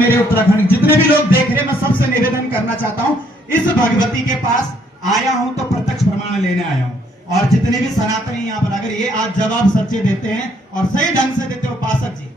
मेरे उत्तराखंड जितने भी लोग देख रहे हैं, मैं सबसे निवेदन करना चाहता हूं, इस भगवती के पास आया हूं तो प्रत्यक्ष प्रमाण लेने आया हूं। और जितने भी सनातनी यहाँ पर अगर ये आज जवाब सच्चे देते हैं और सही ढंग से देते हो, उपासक जी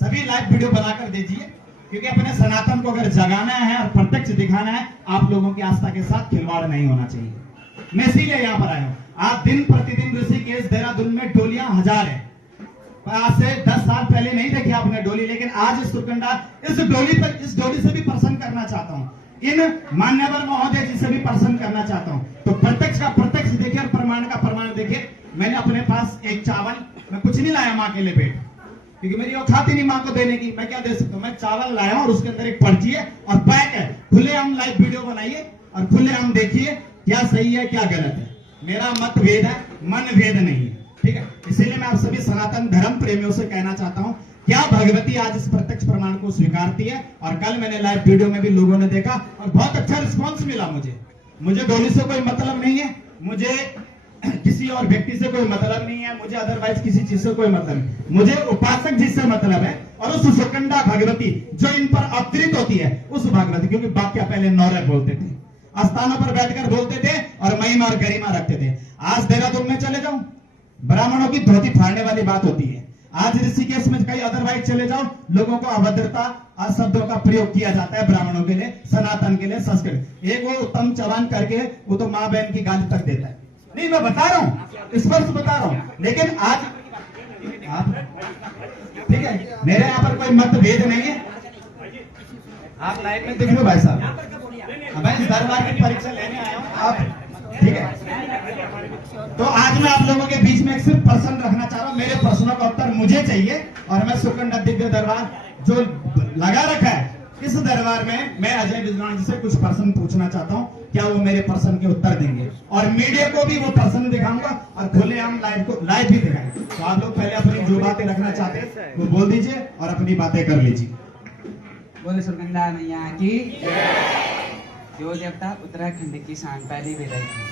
सभी लाइव वीडियो बनाकर दीजिए, क्योंकि अपने सनातन को अगर जगाना है और प्रत्यक्ष दिखाना है, आप लोगों की आस्था के साथ खिलवाड़ नहीं होना चाहिए। मैं इसीलिए यहाँ पर आया हूँ। आप दिन प्रतिदिन ऋषिकेश देहरादून में डोलियां हजार है, आज से 10 साल पहले नहीं देखी आपने डोली, लेकिन आज सुरकंडा इस डोली से भी प्रसन्न करना चाहता हूँ, इन मान्यवर महोदय जी से भी प्रसन्न करना चाहता हूँ। तो प्रत्यक्ष का प्रत्यक्ष देखिए और प्रमाण का प्रमाण देखिए। मैंने अपने पास एक चावल, मैं कुछ नहीं लाया माँ के लिए पेट, क्योंकि मेरी औकात ही नहीं माँ को देने की, मैं क्या दे सकता हूँ। मैं चावल लाया हूँ और उसके अंदर एक पर्ची है और पैक है। खुलेआम लाइव वीडियो बनाइए और खुलेआम देखिए क्या सही है क्या गलत है। मेरा मत भेद है, मन भेद नहीं है, ठीक है। इसीलिए मैं आप सभी सनातन धर्म प्रेमियों से कहना चाहता हूं, क्या भगवती आज इस प्रत्यक्ष प्रमाण को स्वीकारती है। और कल मैंने लाइव वीडियो में भी लोगों ने देखा और बहुत अच्छा रिस्पांस मिला। मुझे डोली से कोई मतलब नहीं है, मुझे किसी और व्यक्ति से कोई मतलब नहीं है, मुझे अदरवाइज किसी चीज से कोई मतलब नहीं, मुझे उपासक जी से मतलब है। और उस सुरकंडा भगवती जो इन पर अवतरित होती है, उस भगवती, क्योंकि वाक्य पहले नौरे बोलते थे, स्थानों पर बैठकर बोलते थे और महिमा और गरिमा रखते थे। आज देहरादून में चले जाओ, ब्राह्मणों की धोती फाड़ने वाली बात होती है। आज ऋषिकेश में कहीं अदरवाइज चले जाओ, लोगों को अभद्रता शब्दों का प्रयोग किया जाता है ब्राह्मणों के लिए, सनातन के लिए, संस्कृत। एक वो उत्तम चवान करके वो तो माँ बहन की गाली तक देता है। नहीं, मैं बता रहा हूँ, स्पष्ट बता रहा हूँ। लेकिन आज आप ठीक है, मेरे यहाँ पर कोई मतभेद नहीं है। आप लाइव में देख लो भाई साहब, मैं इस दरबार की परीक्षा लेने आया हूँ, आप ठीक है। तो आज मैं आप लोगों के बीच में एक सिर्फ प्रश्न रखना चाह रहा हूँ, मेरे प्रश्नों का उत्तर मुझे चाहिए। और मैं सुरकंडा दिव्य दरबार जो लगा रखा है, इस दरबार में मैं अजय विद्वान जी से कुछ प्रश्न पूछना चाहता हूँ, क्या वो मेरे प्रश्न के उत्तर देंगे। और मीडिया को भी वो प्रश्न दिखाऊंगा और खुलेआम लाइव भी दिखाएंगे। तो आप लोग पहले अपनी जो बातें रखना चाहते हैं वो बोल दीजिए और अपनी बातें कर लीजिए। बोले सुरकंडा मैया की जो देवता उत्तराखंड की शान पहली भी रही थी।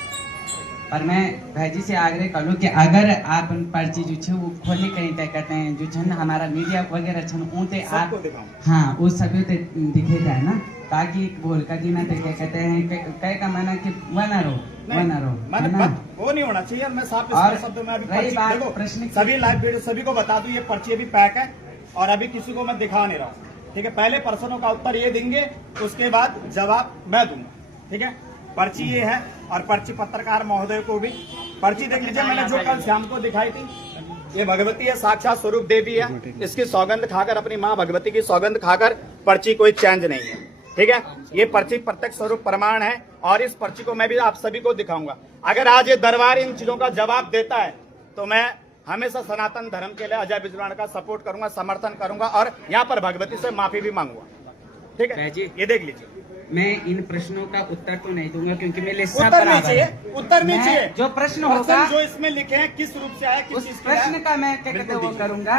पर मैं भाई जी से आग्रह करूँ कि अगर आप पर्ची जो छे वो खोले कहीं तय करते हैं, जो छन हमारा मीडिया वगैरह छन ऊँटे आप हाँ वो सभी दिखे जाए ना, ताकि बोल का जी ना क्या कहते हैं कह का माना कि वना रो वो नहीं होना चाहिए। मैं साफ शब्दों में अभी प्रश्न सभी लाइव वीडियो सभी को बता दूं, ये पर्ची अभी पैक है और अभी किसी को मैं दिखा नहीं रहा हूँ, ठीक है। पहले प्रश्नों का उत्तर ये देंगे, उसके बाद जवाब मैं दूंगा, ठीक है। पर्ची ये है और पर्ची पत्रकार महोदय को भी पर्ची देख लीजिए। मैंने जो कल शाम को दिखाई थी, ये भगवती है, साक्षात स्वरूप देवी है। इसकी सौगंध खाकर, अपनी माँ भगवती की सौगंध खाकर पर्ची कोई चेंज नहीं है, ठीक है। ये पर्ची प्रत्यक्ष स्वरूप प्रमाण है और इस पर्ची को मैं भी आप सभी को दिखाऊंगा। अगर आज ये दरबार इन चीजों का जवाब देता है तो मैं हमेशा सनातन धर्म के लिए अजय विद्वान का सपोर्ट करूंगा, समर्थन करूंगा और यहाँ पर भगवती से माफी भी मांगूंगा, ठीक है। ये देख लीजिए, मैं इन प्रश्नों का उत्तर तो नहीं दूंगा क्योंकि मेरे उत्तर नहीं चाहिए, उत्तर नहीं चाहिए। जो प्रश्न होगा जो इसमें लिखे हैं किस रूप से आया, किस चीज प्रश्न का मैं क्या कहते वो करूंगा।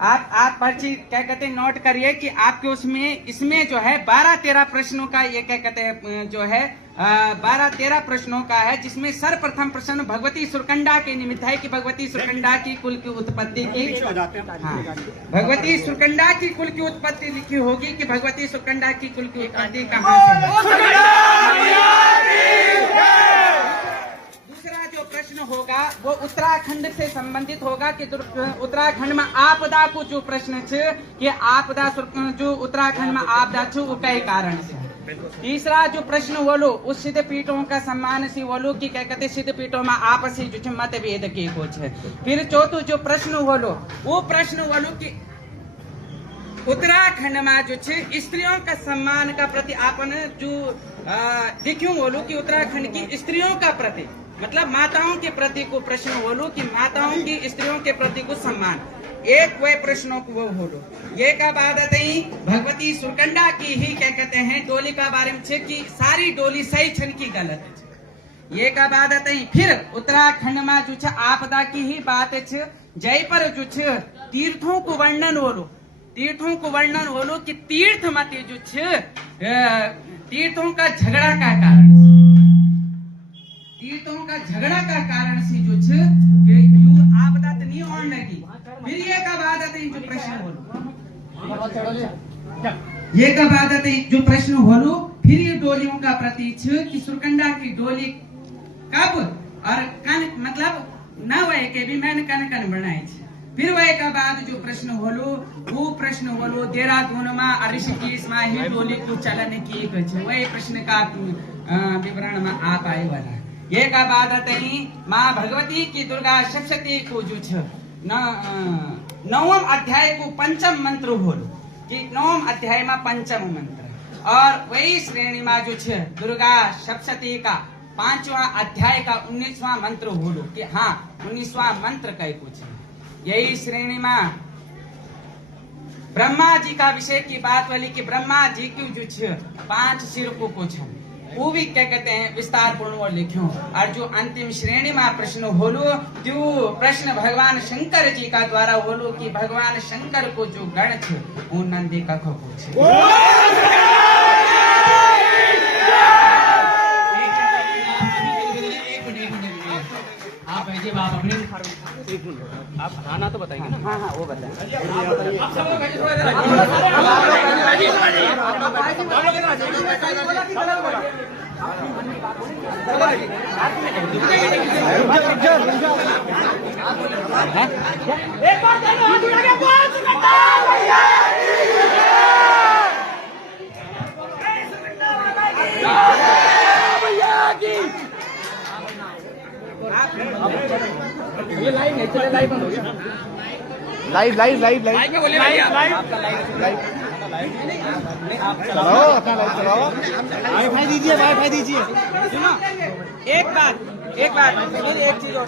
आप पर्ची क्या कहते नोट करिए कि आपके उसमें इसमें जो है 12-13 प्रश्नों का ये क्या कहते जो है 12-13 प्रश्नों का है, जिसमें सर्वप्रथम प्रश्न भगवती सुरकंडा के निमित्त है कि भगवती सुरकंडा की कुल की उत्पत्ति की भगवती सुरकंडा की कुल की उत्पत्ति लिखी होगी कि भगवती सुरकंडा की कुल की उत्पत्ति कहाँ से है। दूसरा जो प्रश्न होगा वो उत्तराखंड से संबंधित होगा कि उत्तराखंड में आपदा को जो प्रश्न छे कि आपदा जो उत्तराखंड में आपदा छे वो कई कारण से। तीसरा जो प्रश्न बोलो उस सिद्ध पीठों का सम्मान से बोलो कि क्या कहते सिद्ध पीठों में आपसी जो मतभेद के कुछ है। फिर चौथो जो प्रश्न बोलो वो प्रश्न बोलो कि उत्तराखंड में जो छे स्त्रियों का सम्मान का प्रति आपन जो लिखूं बोलो कि उत्तराखंड की स्त्रियों का प्रति मतलब माताओं के प्रति को प्रश्न बोलो कि माताओं की स्त्रियों के प्रति को सम्मान। एक वे प्रश्नों को वो बोलो। ये का बात आते ही भगवती सुरकंडा की ही क्या कहते हैं डोली का बारे में छे कि सारी डोली सही छन की गलत है। ये का बात आते ही फिर उत्तराखंड में जो छे आपदा की ही बात है। जय पर जो छे तीर्थों को वर्णन बोलो, तीर्थों को वर्णन बोलो कि तीर्थ मत जो छे तीर्थों का झगड़ा का कारण, तीर्थों का झगड़ा का कारण से जो छे आपदा तो नहीं होने लगी। फिर ये का बात आते जो प्रश्न बोलो ये का बाद जो प्रश्न होलू फिर ये डोलियों का प्रति छ कि सुरकंडा की डोली कब और कन मतलब न वह के भी मैंने कन कन बनाई छ। फिर वह का बाद जो प्रश्न होलू वो प्रश्न होलू देहरादून में ऋषिकेश में ही डोली को चलन की वही प्रश्न का विवरण में आप आए वाला। ये का बाद माँ भगवती की दुर्गा सप्तशती को जो छ नवम अध्याय को पंचम मंत्र होलू कि नवम अध्याय में पंचम मंत्र और वही श्रेणी में जो छे दुर्गा सप्तशती का 5वां अध्याय का 19वां मंत्र होलो कि हाँ 19वां मंत्र कई कुछ यही श्रेणी में ब्रह्मा जी का विषय की बात वाली कि ब्रह्मा जी की जो छे 5 सिर को कुछ वो भी क्या कहते हैं विस्तार पूर्ण और लिखो। और जो अंतिम श्रेणी में प्रश्न होलो जो प्रश्न भगवान शंकर जी का द्वारा होलो कि भगवान शंकर को जो गण छे वो नंदी का खो छे। आप आप आना तो बताएंगे ना। हाँ हाँ वो बताएं। ये लाइव है, चले लाइव बंद हो गया। लाइव लाइव लाइव लाइव में बोलिए भैया। चलाओ अपना लाइव चलाओ। वाईफाई दीजिए, वाईफाई दीजिए। सुनो एक बात एक चीज और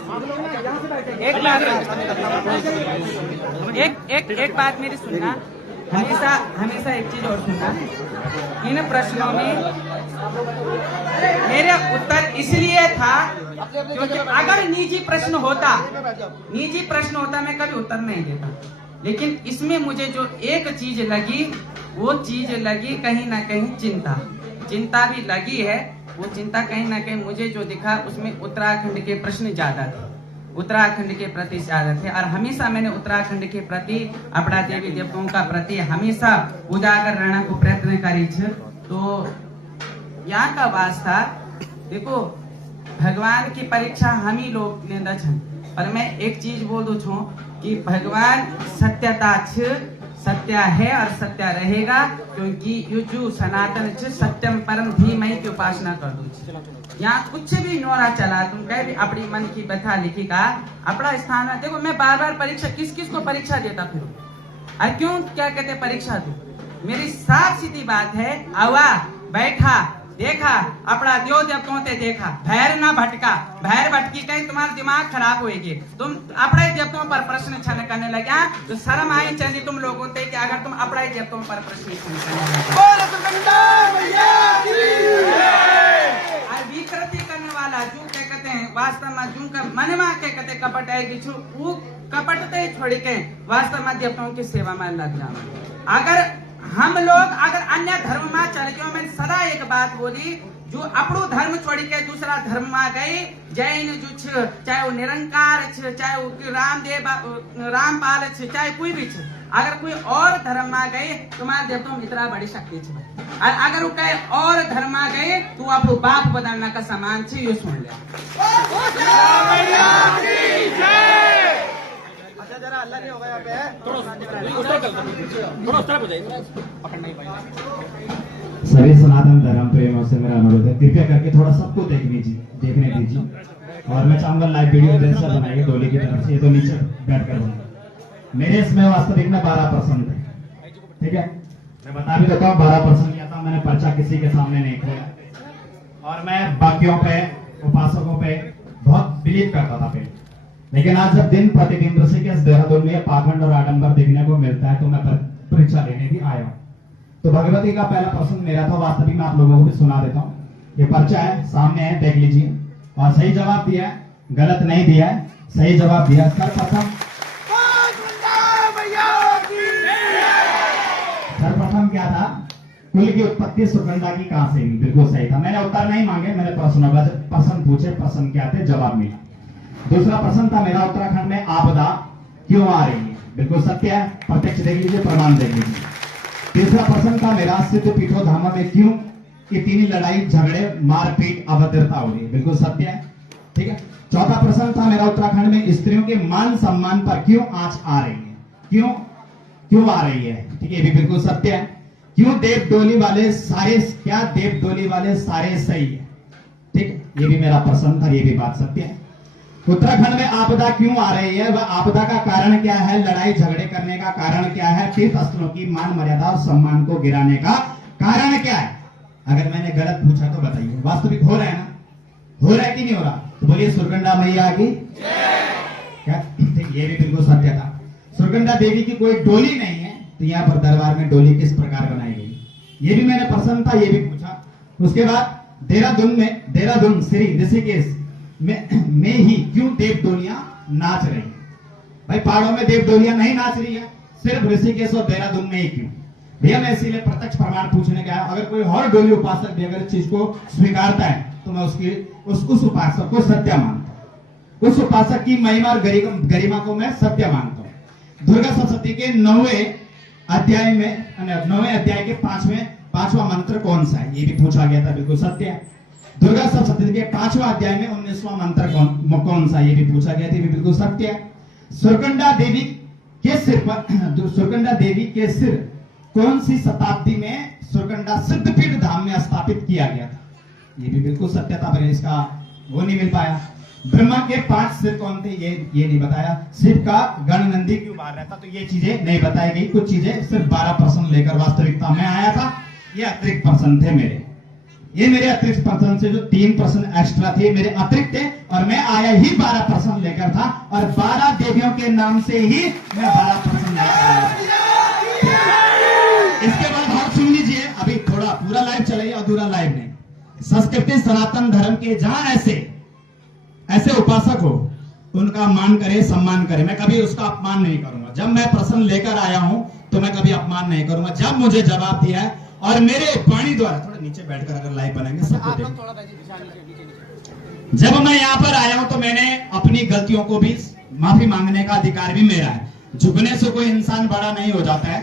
एक बात मेरी सुनना हमेशा एक चीज और सुनना। इन प्रश्नों में मेरे उत्तर इसलिए था क्योंकि अगर निजी प्रश्न होता मैं कभी उत्तर नहीं देता। लेकिन इसमें मुझे जो एक चीज लगी वो चीज लगी कहीं ना कहीं चिंता भी लगी है। वो चिंता कहीं ना कहीं मुझे जो दिखा उसमें उत्तराखंड के प्रश्न ज्यादा थे, उत्तराखंड के प्रति ज्यादा थे। और हमेशा मैंने उत्तराखंड के प्रति अपना देवी देवताओं का प्रति हमेशा उजागर रहना को प्रयत्न करी छे। तो यहाँ का वास्ता देखो भगवान की परीक्षा हम ही लोग लेंदा छन। पर मैं एक चीज बोल दू छू कि भगवान सत्यता छ, सत्य है और सत्य रहेगा क्योंकि ये जो सनातन छ सत्यम परम धीमहि की उपासना कर दू। यहाँ कुछ भी नोरा चला तुम कह भी अपनी मन की व्यथा लिखिका अपना स्थान है। देखो मैं बार परीक्षा किस को परीक्षा देता फिर और क्यों क्या कहते परीक्षा दू। मेरी साफ सीधी बात है आवा बैठा देखा अपना देव देवताओं ते देखा भैर ना भटका भैर भटकी कहीं तुम्हारा दिमाग खराब होएगी। तुम अपने देवताओं पर प्रश्न छन करने लगे तो शर्म आई चाहिए तुम लोगों से कि अगर तुम अपने देवताओं पर प्रश्न छन विकृति करने वाला जो क्या कहते हैं वास्तव में जो का मन में क्या कहते कपट आएगी वो कपटते छोड़ के वास्तव में देवताओं की सेवा में लग जाना। अगर हम लोग अगर अन्य धर्म में चल गए मैंने सदा एक बात बोली जो अपनो धर्म छोड़ के दूसरा धर्म में गए जैन जो चाहे वो निरंकार चाहे वो रामपाल चाहे कोई भी अगर कोई और धर्म में गए तुम्हारे देवताओं में इतना बड़ी शक्ति और अगर वो कहे और धर्म में गए तो अपनो बाप बदलने का समान छे ये सुन ले। जरा अल्लाह नहीं होगा यहाँ पे सभी सनातन धर्म प्रेमियों से मेरा अनुरोध है कृपया करके थोड़ा सबको देखने दीजिए और मैं चाहूंगा लाइव वीडियो जैसा बनाइए डोली की तरफ से। ये तो नीचे बैठ कर बना मेरे इसमें वास्तविक में 12% है। ठीक है मैं बता भी देता हूँ 12% लिया था मैंने पर्चा किसी के सामने नहीं खोला और मैं बाकियों पे उपासकों पे बहुत बिलीव करता था पहले। लेकिन आज जब दिन प्रतिदिन ऋषिकेश देहरादून में पाखंड और आडंबर देखने को मिलता है तो मैं परीक्षा लेने भी आया हूँ। तो भगवती का पहला प्रश्न मेरा था वास्तविक में आप लोगों को भी सुना देता हूँ। ये पर्चा है सामने है देख लीजिए और सही जवाब दिया है गलत नहीं दिया है सही जवाब दिया। सर्वप्रथम क्या था कुल की उत्पत्ति सुगंधा की कहां से हुई बिल्कुल सही था। मैंने उत्तर नहीं मांगे मैंने प्रश्न पूछे प्रश्न क्या थे जवाब मिला। दूसरा प्रश्न था मेरा उत्तराखंड में आपदा क्यों आ रही है बिल्कुल सत्य है प्रत्यक्ष देख लीजिए प्रमाण देख लीजिए। तीसरा प्रश्न था मेरा, सिद्ध पीठो धामा में क्यों इतनी लड़ाई झगड़े मारपीट अभद्रता हो रही है? बिल्कुल सत्य है, ठीक है। चौथा प्रश्न था मेरा, उत्तराखंड में स्त्रियों के मान सम्मान पर क्यों आंच आ रही है? क्यों आ रही है? ठीक है, ये भी बिल्कुल सत्य है। क्यों देव डोली वाले सारे सही है? ठीक, ये भी मेरा प्रश्न था, ये भी बात सत्य है। उत्तराखंड में आपदा क्यों आ रही है? वह आपदा का कारण क्या है? लड़ाई झगड़े करने का कारण क्या है? तीर्थ स्थलों की मान मर्यादा और सम्मान को गिराने का कारण क्या है? अगर मैंने गलत पूछा तो बताइए। वास्तविक हो रहा है ना? हो रहा है कि नहीं हो रहा? तो बोलिए सुरगंडा मैया की क्या? ये भी बिल्कुल सत्य था। सुरगंडा देवी की कोई डोली नहीं है, तो यहाँ पर दरबार में डोली किस प्रकार बनाई गई? ये भी मैंने प्रश्न था, ये भी पूछा। उसके बाद देहरादून श्री ऋषिकेश में ही क्यों देव डोलियां नाच रही है? भाई पहाड़ों में देव डोलियां नहीं नाच रही है, सिर्फ ऋषिकेश और देहरादून में ही क्यों? भैया मैं इसीलिए प्रत्यक्ष प्रमाण पूछने गया। अगर कोई और डोली उपासक भी अगर इस चीज को स्वीकारता है तो मैं उस उपासक को सत्य मानता हूं, उस उपासक की महिमा और गरिमा को मैं सत्य मानता हूं। दुर्गा सप्तशती के 9वें अध्याय के पांचवा मंत्र कौन सा है? ये भी पूछा गया था, बिल्कुल सत्य है। दुर्गा सप्तशती के 5वां अध्याय में 19वां मंत्र कौन सा? ये भी पूछा गया था, ये भी बिल्कुल सत्य है। सुरकंडा देवी के सिर कौन सी शताब्दी में सुरकंडा सिद्धपीठ धाम में स्थापित किया गया था? ये भी बिल्कुल सत्य था, पर इसका वो नहीं मिल पाया। ब्रह्मा के 5 सिर कौन थे? ये नहीं बताया। शिव का गण नंदी क्यों बाहर रहता? तो ये चीजें नहीं बताई गई। कुछ चीजें सिर्फ 12 प्रश्न लेकर वास्तविकता में आया था, ये अतिरिक्त प्रश्न थे मेरे। ये मेरे अतिरिक्त प्रश्न से जो 3 प्रश्न एक्स्ट्रा थे मेरे अतिरिक्त थे, और मैं आया ही 12 प्रश्न लेकर था, और 12 देवियों के नाम से ही मैं 12 प्रश्न लेकर आया। इसके बाद आप सुन लीजिए, अभी थोड़ा पूरा लाइव चलाइए, अधूरा लाइव नहीं। संस्कृति सनातन धर्म के जहां ऐसे उपासक हो, उनका मान करे, सम्मान करे। मैं कभी उसका अपमान नहीं करूंगा। जब मैं प्रश्न लेकर आया हूं तो मैं कभी अपमान नहीं करूंगा। जब मुझे जवाब दिया है और मेरे वाणी द्वारा, थोड़ा नीचे बैठकर अगर लाइव बनाएंगे सबको जब मैं यहाँ पर आया हूं तो मैंने अपनी गलतियों को भी माफी मांगने का अधिकार भी मेरा है। झुकने से कोई इंसान बड़ा नहीं हो जाता है।